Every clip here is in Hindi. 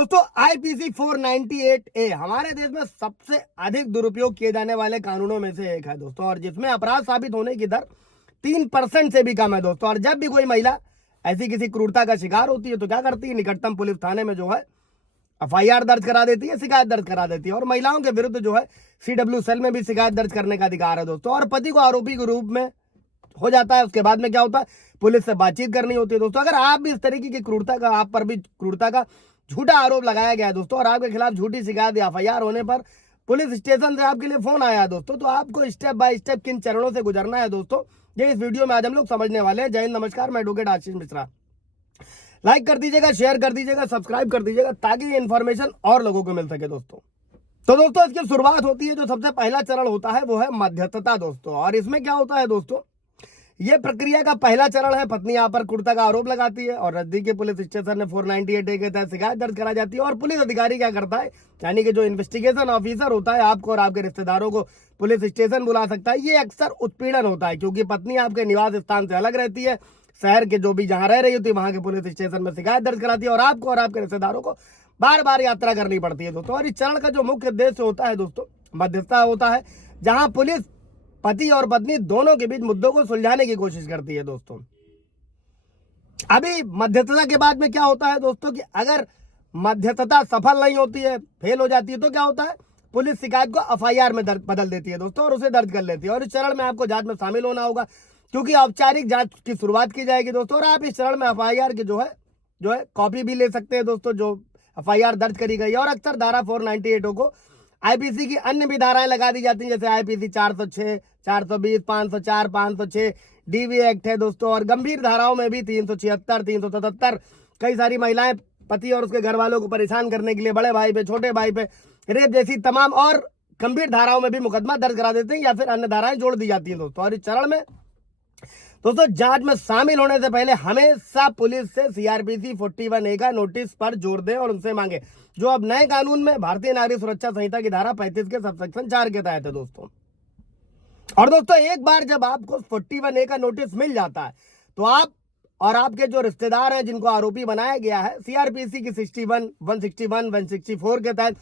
दोस्तों आईपीसी 498A हमारे देश में सबसे अधिक दुरुपयोग किए जाने वाले कानूनों में से एक है दोस्तों, और जिसमें अपराध साबित होने की दर 3% से भी कम है दोस्तों। और जब भी कोई महिला ऐसी किसी क्रूरता का शिकार होती है तो क्या करती है, निकटतम पुलिस थाने में जो है एफआईआर दर्ज करा देती है, शिकायत दर्ज करा देती है। और महिलाओं के विरुद्ध जो है सीडब्ल्यू सेल में भी शिकायत दर्ज करने का अधिकार है दोस्तों। और पति को आरोपी के रूप में हो जाता है। उसके बाद में क्या होता है, पुलिस से बातचीत करनी होती है दोस्तों। अगर आप भी इस तरीके की क्रूरता का, आप पर भी क्रूरता का झूठा आरोप लगाया गया है दोस्तों, और आपके खिलाफ झूठी शिकायत या एफआईआर होने पर पुलिस स्टेशन से आपके लिए फोन आया है दोस्तों, तो आपको स्टेप बाय स्टेप किन चरणों से गुजरना है दोस्तों, ये इस वीडियो में आज हम लोग समझने वाले हैं। जय हिंद, नमस्कार, मैं एडवोकेट आशीष मिश्रा। लाइक कर दीजिएगा, शेयर कर दीजिएगा, सब्सक्राइब कर दीजिएगा ताकि ये इन्फॉर्मेशन और लोगों को मिल सके दोस्तों। तो दोस्तों इसकी शुरुआत होती है, जो सबसे पहला चरण होता है वो है मध्यस्थता दोस्तों। और इसमें क्या होता है दोस्तों, ये प्रक्रिया का पहला चरण है। पत्नी यहाँ पर क्रूरता का आरोप लगाती है और नजदीकी पुलिस स्टेशन में 498A के तहत शिकायत दर्ज करा जाती है। और पुलिस अधिकारी क्या करता है, यानी कि जो इन्वेस्टिगेशन ऑफिसर होता है, आपको और आपके रिश्तेदारों को पुलिस स्टेशन बुला सकता है। ये अक्सर उत्पीड़न होता है, क्योंकि पत्नी आपके निवास स्थान से अलग रहती है, शहर के जो भी जहां रह रही होती है वहां के पुलिस स्टेशन में शिकायत दर्ज कराती है, और आपको और आपके रिश्तेदारों को बार बार यात्रा करनी पड़ती है दोस्तों। और इस चरण का जो मुख्य उद्देश्य होता है दोस्तों, मध्यस्थता होता है, जहां पुलिस पति और पत्नी दोनों के बीच मुद्दों को सुलझाने की कोशिश करती है दोस्तों। अभी मध्यस्थता के बाद में क्या होता है दोस्तों, कि अगर मध्यस्थता सफल नहीं होती है, फेल हो जाती है, तो क्या होता है, पुलिस शिकायत को एफआईआर में बदल देती है दोस्तों, और उसे दर्ज कर लेती है। और इस चरण में आपको जांच में शामिल होना होगा, क्योंकि औपचारिक जांच की शुरुआत की जाएगी दोस्तों। और आप इस चरण में एफआईआर की जो है कॉपी भी ले सकते हैं दोस्तों, जो एफआईआर दर्ज करी गई है। और अक्सर धारा 498 को आईपीसी की अन्य भी धाराएं लगा दी जाती हैं, जैसे आईपीसी 406, 420, 504, 506 डीवी एक्ट है दोस्तों। और गंभीर धाराओं में भी 376, 377 कई सारी महिलाएं पति और उसके घर वालों को परेशान करने के लिए बड़े भाई पे, छोटे भाई पे, रेप जैसी तमाम और गंभीर धाराओं में भी मुकदमा दर्ज करा देते हैं, या फिर अन्य धाराएं जोड़ दी जाती हैं दोस्तों। और इस चरण में दोस्तों जांच में शामिल होने से पहले हमेशा पुलिस से सीआरपीसी 41A का नोटिस पर जोर दें और उनसे मांगे, जो अब नए कानून में भारतीय नागरिक सुरक्षा संहिता की धारा 35 के सबसेक्शन 4 के तहत है दोस्तों। और दोस्तों एक बार जब आपको 41A का नोटिस मिल जाता है, तो आप और आपके जो रिश्तेदार हैं जिनको आरोपी बनाया गया है, सीआरपीसी की 61, 161, 164 के तहत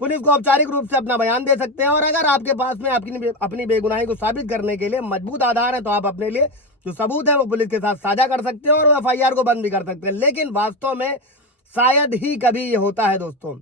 पुलिस को औपचारिक रूप से अपना बयान दे सकते हैं। और अगर आपके पास में अपनी बेगुनाही को साबित करने के लिए मजबूत आधार है, तो आप अपने लिए जो सबूत है वो पुलिस के साथ साझा कर सकते हैं और एफआईआर को बंद भी कर सकते हैं। लेकिन वास्तव में शायद ही कभी ये होता है दोस्तों।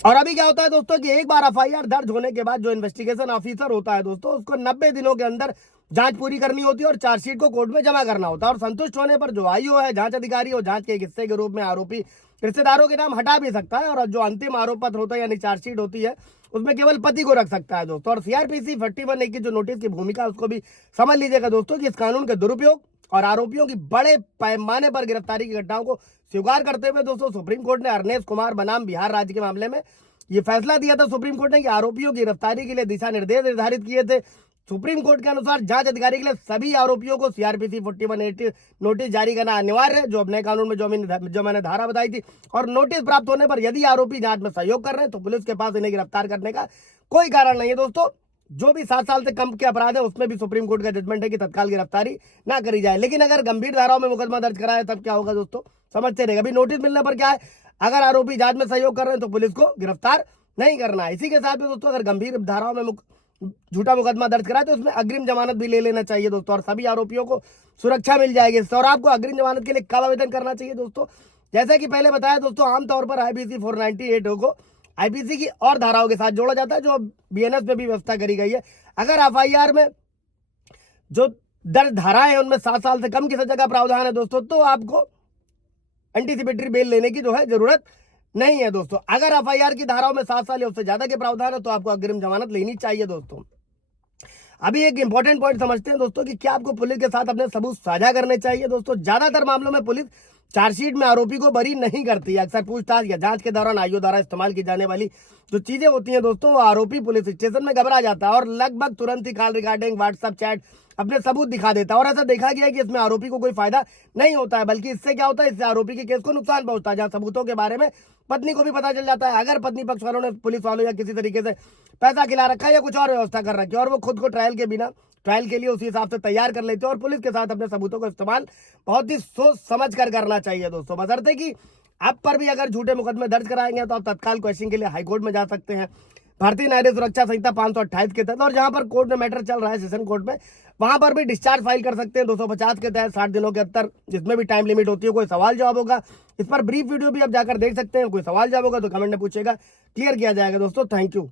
और अभी क्या होता है दोस्तों, कि एक बार एफआईआर दर्ज होने के बाद जो इन्वेस्टिगेशन ऑफिसर होता है दोस्तों, उसको 90 दिनों के अंदर जांच पूरी करनी होती है और चार्जशीट को कोर्ट में जमा करना होता है। और संतुष्ट होने पर जो आईओ है, जांच अधिकारी, और जांच के एक हिस्से के रूप में आरोपी रिश्तेदारों के नाम हटा भी सकता है। और जो अंतिम आरोप पत्र होता है, यानी चार्जशीट होती है, उसमें केवल पति को रख सकता है दोस्तों। और सीआरपीसी 41A की जो नोटिस की भूमिका, उसको भी समझ लीजिएगा दोस्तों, कि इस कानून के दुरुपयोग और आरोपियों की बड़े पैमाने पर गिरफ्तारी की घटनाओं को स्वीकार करते हुए दोस्तों सुप्रीम कोर्ट ने अर्नेश कुमार बनाम बिहार राज्य के मामले में ये फैसला दिया था सुप्रीम कोर्ट ने, कि आरोपियों की गिरफ्तारी के लिए दिशा निर्देश निर्धारित किए थे। सुप्रीम कोर्ट के अनुसार जांच अधिकारी के लिए सभी आरोपियों को सीआरपीसी 41A नोटिस जारी करना अनिवार्य है, जो अपने कानून में जो मैंने धारा बताई थी। और नोटिस प्राप्त होने पर यदि आरोपी जांच में सहयोग कर रहे हैं, तो पुलिस के पास इन्हें गिरफ्तार करने का कोई कारण नहीं है दोस्तों। जो भी 7 साल से कम के अपराध है, उसमें भी सुप्रीम कोर्ट का जजमेंट है कि तत्काल गिरफ्तारी ना करी जाए। लेकिन अगर गंभीर धाराओं में मुकदमा दर्ज करा है, तब क्या होगा दोस्तों, समझते रहेगा। अभी नोटिस मिलने पर क्या है, अगर आरोपी जांच में सहयोग कर रहे हैं तो पुलिस को गिरफ्तार नहीं करना है। इसी के साथ में दोस्तों, अगर गंभीर धाराओं में झूठा मुकदमा दर्ज करा है, तो उसमें अग्रिम जमानत भी ले लेना चाहिए दोस्तों, और सभी आरोपियों को सुरक्षा मिल जाएगी। और आपको अग्रिम जमानत के लिए कब आवेदन करना चाहिए दोस्तों, जैसा कि पहले बताया दोस्तों, आमतौर पर आईपीसी 498 को आईपीसी की और धाराओं के साथ जोड़ा जाता है, जो बीएनएस में भी व्यवस्था करी गई है। अगर एफआईआर में जो दर्ज धाराएं हैं उनमें 7 साल से कम की सजा का प्रावधान है दोस्तों, तो आपको एंटीसिपेटरी बेल लेने की जो है जरूरत नहीं है दोस्तों। अगर एफआईआर की धाराओं में 7 साल या उससे ज्यादा के प्रावधान है, तो आपको अग्रिम जमानत लेनी चाहिए दोस्तों। अभी एक इंपॉर्टेंट पॉइंट समझते हैं दोस्तों, कि क्या आपको पुलिस के साथ अपने सबूत साझा करने चाहिए दोस्तों। ज्यादातर मामलों में पुलिस चार्जशीट में आरोपी को बरी नहीं करती है। अक्सर पूछताछ या जांच के दौरान आईओ द्वारा इस्तेमाल की जाने वाली जो चीजें होती हैं दोस्तों, वो आरोपी पुलिस स्टेशन में घबरा जाता है और लगभग तुरंत ही कॉल रिकॉर्डिंग, व्हाट्सएप चैट अपने सबूत दिखा देता है। और ऐसा देखा गया है कि इसमें आरोपी को कोई फायदा नहीं होता है, बल्कि इससे क्या होता है, इससे आरोपी के केस को नुकसान पहुंचता है। जहां सबूतों के बारे में पत्नी को भी पता चल जाता है, अगर पत्नी पक्ष वालों ने पुलिस वालों या किसी तरीके से पैसा खिला रखा है या कुछ और व्यवस्था कर रखी है, और वो खुद को ट्रायल के लिए उसी हिसाब से तैयार कर लेते हैं। और पुलिस के साथ अपने सबूतों को इस्तेमाल बहुत ही सोच समझ कर करना चाहिए दोस्तों, बशर्ते कि आप पर भी अगर झूठे मुकदमे दर्ज कराएंगे तो आप तत्काल क्वेश्चन के लिए हाईकोर्ट में जा सकते हैं, भारतीय न्यायिक सुरक्षा संहिता 528 के तहत। और जहां पर कोर्ट में मैटर चल रहा है सेशन कोर्ट में, वहां पर भी डिस्चार्ज फाइल कर सकते हैं 250 के तहत 60 दिनों के अंदर, जिसमें भी टाइम लिमिट होती है। कोई सवाल जवाब होगा इस पर ब्रीफ वीडियो भी आप जाकर देख सकते हैं, कोई सवाल जवाब होगा तो कमेंट में पूछेगा, क्लियर किया जाएगा दोस्तों। Thank you.